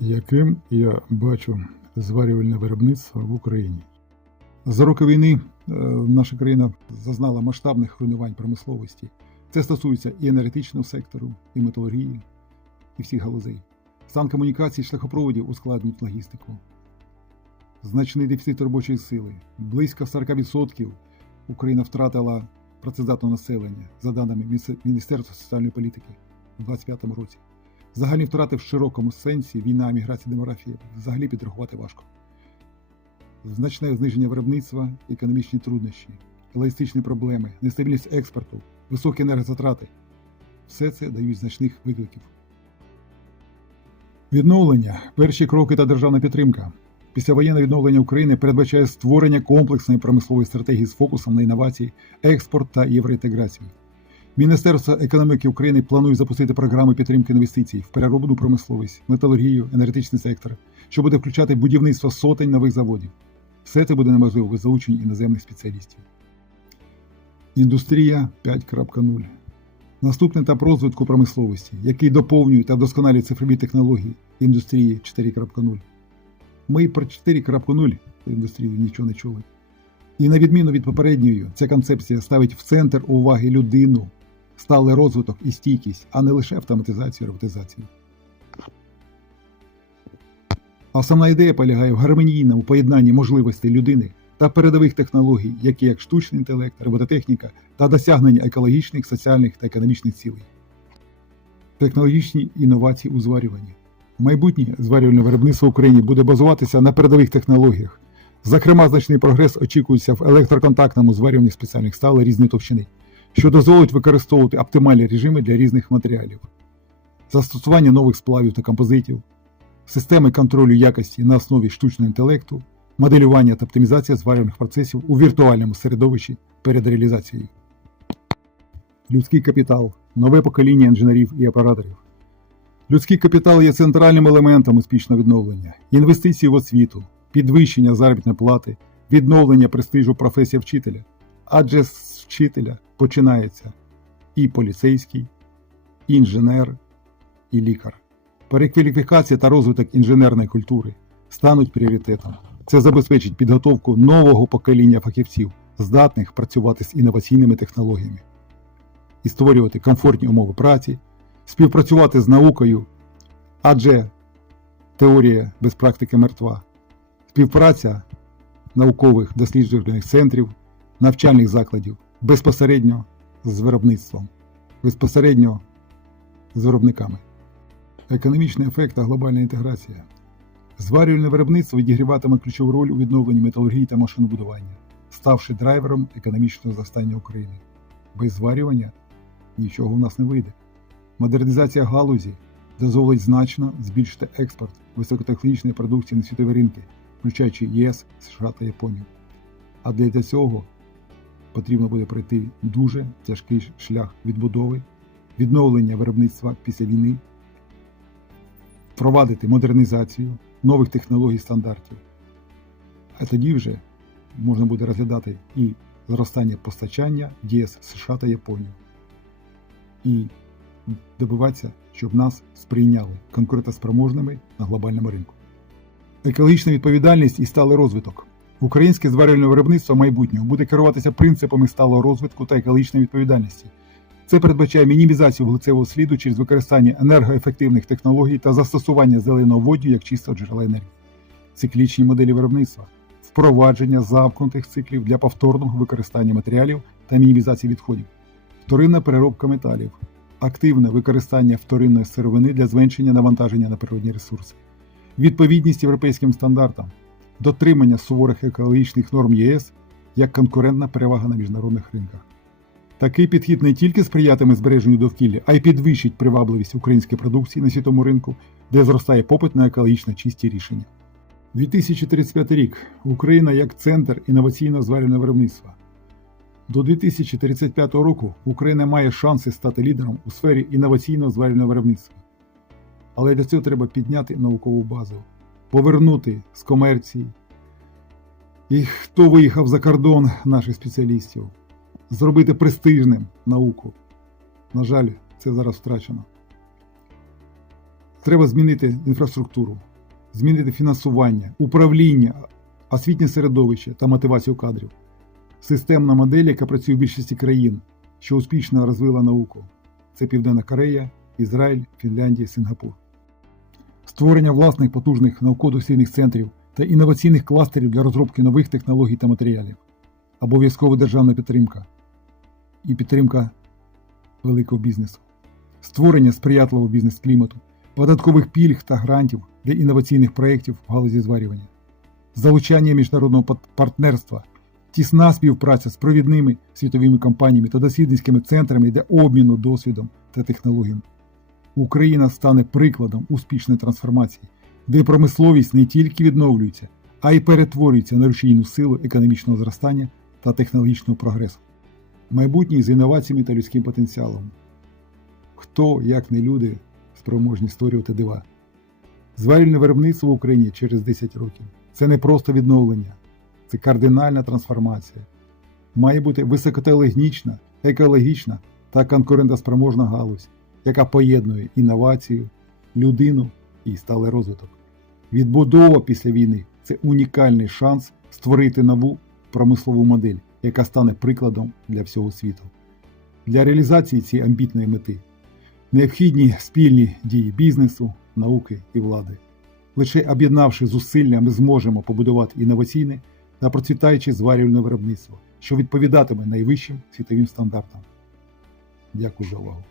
яким я бачу зварювальне виробництво в Україні. За роки війни е, наша країна зазнала масштабних руйнувань промисловості. Це стосується і енергетичного сектору, і металургії, і всіх галузей. Стан комунікацій шляхопроводів ускладнюють логістику. Значний дефіцит робочої сили. Близько 40% Україна втратила працездатного населення, за даними Міністерства соціальної політики у 2025 році. Загальні втрати в широкому сенсі війна, міграція, демографія взагалі підрахувати важко. Значне зниження виробництва, економічні труднощі, логістичні проблеми, нестабільність експорту, високі енергозатрати все це дають значних викликів. Відновлення, перші кроки та державна підтримка. Післявоєнне відновлення України передбачає створення комплексної промислової стратегії з фокусом на інновації, експорт та євроінтеграцію. Міністерство економіки України планує запустити програми підтримки інвестицій в переробну промисловість, металургію, енергетичний сектор, що буде включати будівництво сотень нових заводів. Все це буде неможливо без залучення іноземних спеціалістів. Індустрія 5.0 Наступний етап розвитку промисловості, який доповнює та вдосконалює цифрові технології індустрії 4.0. Ми про 4.0 індустрію нічого не чули. І на відміну від попередньої, ця концепція ставить в центр уваги людину, сталий розвиток і стійкість, а не лише автоматизацію і роботизацію. Основна ідея полягає в гармонійному поєднанні можливостей людини та передових технологій, які як штучний інтелект, робототехніка та досягнення екологічних, соціальних та економічних цілей. Технологічні інновації у зварюванні. Майбутнє зварювальне виробництво в Україні буде базуватися на передових технологіях. Зокрема, значний прогрес очікується в електроконтактному зварюванні спеціальних сталей різної товщини, що дозволить використовувати оптимальні режими для різних матеріалів, застосування нових сплавів та композитів, системи контролю якості на основі штучного інтелекту, моделювання та оптимізація зварювальних процесів у віртуальному середовищі перед реалізацією. Людський капітал, нове покоління інженерів і операторів. Людський капітал є центральним елементом успішного відновлення, інвестиції в освіту, підвищення заробітної плати, відновлення престижу професії вчителя. Адже вчителя починається і поліцейський, і інженер, і лікар. Перекваліфікація та розвиток інженерної культури стануть пріоритетом. Це забезпечить підготовку нового покоління фахівців, здатних працювати з інноваційними технологіями і створювати комфортні умови праці, співпрацювати з наукою, адже теорія без практики мертва, співпраця наукових досліджувальних центрів, навчальних закладів безпосередньо з виробництвом, безпосередньо з виробниками. Економічний ефект та глобальна інтеграція. Зварювальне виробництво відігріватиме ключову роль у відновленні металургії та машинобудування, ставши драйвером економічного зростання України. Без зварювання нічого в нас не вийде. Модернізація галузі дозволить значно збільшити експорт високотехнологічної продукції на світові ринки, включаючи ЄС, США та Японію. А для цього потрібно буде пройти дуже тяжкий шлях відбудови, відновлення виробництва після війни, впровадити модернізацію нових технологій стандартів. А тоді вже можна буде розглядати і зростання постачання ЄС, США та Японію. І добиватися, щоб нас сприйняли конкурентоспроможними на глобальному ринку. Екологічна відповідальність і сталий розвиток. Українське зварювальне виробництво майбутнього буде керуватися принципами сталого розвитку та екологічної відповідальності. Це передбачає мінімізацію вуглецевого сліду через використання енергоефективних технологій та застосування зеленого водню як чистого джерела енергії, циклічні моделі виробництва, впровадження замкнутих циклів для повторного використання матеріалів та мінімізації відходів, вторинна переробка металів, активне використання вторинної сировини для зменшення навантаження на природні ресурси, відповідність європейським стандартам, дотримання суворих екологічних норм ЄС як конкурентна перевага на міжнародних ринках. Такий підхід не тільки сприятиме збереженню довкілля, а й підвищить привабливість української продукції на світовому ринку, де зростає попит на екологічно чисті рішення. 2035 рік Україна як центр інноваційного зварювального виробництва. До 2035 року Україна має шанси стати лідером у сфері інноваційного зварювального виробництва. Але для цього треба підняти наукову базу, повернути з комерції. І хто виїхав за кордон наших спеціалістів, зробити престижним науку. На жаль, це зараз втрачено. Треба змінити інфраструктуру, змінити фінансування, управління, освітнє середовище та мотивацію кадрів. Системна модель, яка працює в більшості країн, що успішно розвила науку. Це Південна Корея, Ізраїль, Фінляндія, Сингапур. Створення власних потужних науково-дослідних центрів та інноваційних кластерів для розробки нових технологій та матеріалів. Обов'язкова державна підтримка і підтримка великого бізнесу. Створення сприятливого бізнес-клімату, податкових пільг та грантів для інноваційних проєктів в галузі зварювання, залучання міжнародного партнерства, тісна співпраця з провідними світовими компаніями та дослідницькими центрами для обміну досвідом та технологіями. Україна стане прикладом успішної трансформації, де промисловість не тільки відновлюється, а й перетворюється на рушійну силу економічного зростання та технологічного прогресу. Майбутнє з інноваціями та людським потенціалом. Хто, як не люди, спроможні створювати дива. Зварювальне виробництво в Україні через 10 років це не просто відновлення, це кардинальна трансформація. Має бути високотехнологічна, екологічна та конкурентоспроможна галузь, яка поєднує інновацію, людину і сталий розвиток. Відбудова після війни це унікальний шанс створити нову промислову модель, яка стане прикладом для всього світу. Для реалізації цієї амбітної мети необхідні спільні дії бізнесу, науки і влади. Лише об'єднавши зусилля, ми зможемо побудувати інноваційне та процвітаюче зварювальне виробництво, що відповідатиме найвищим світовим стандартам. Дякую за увагу.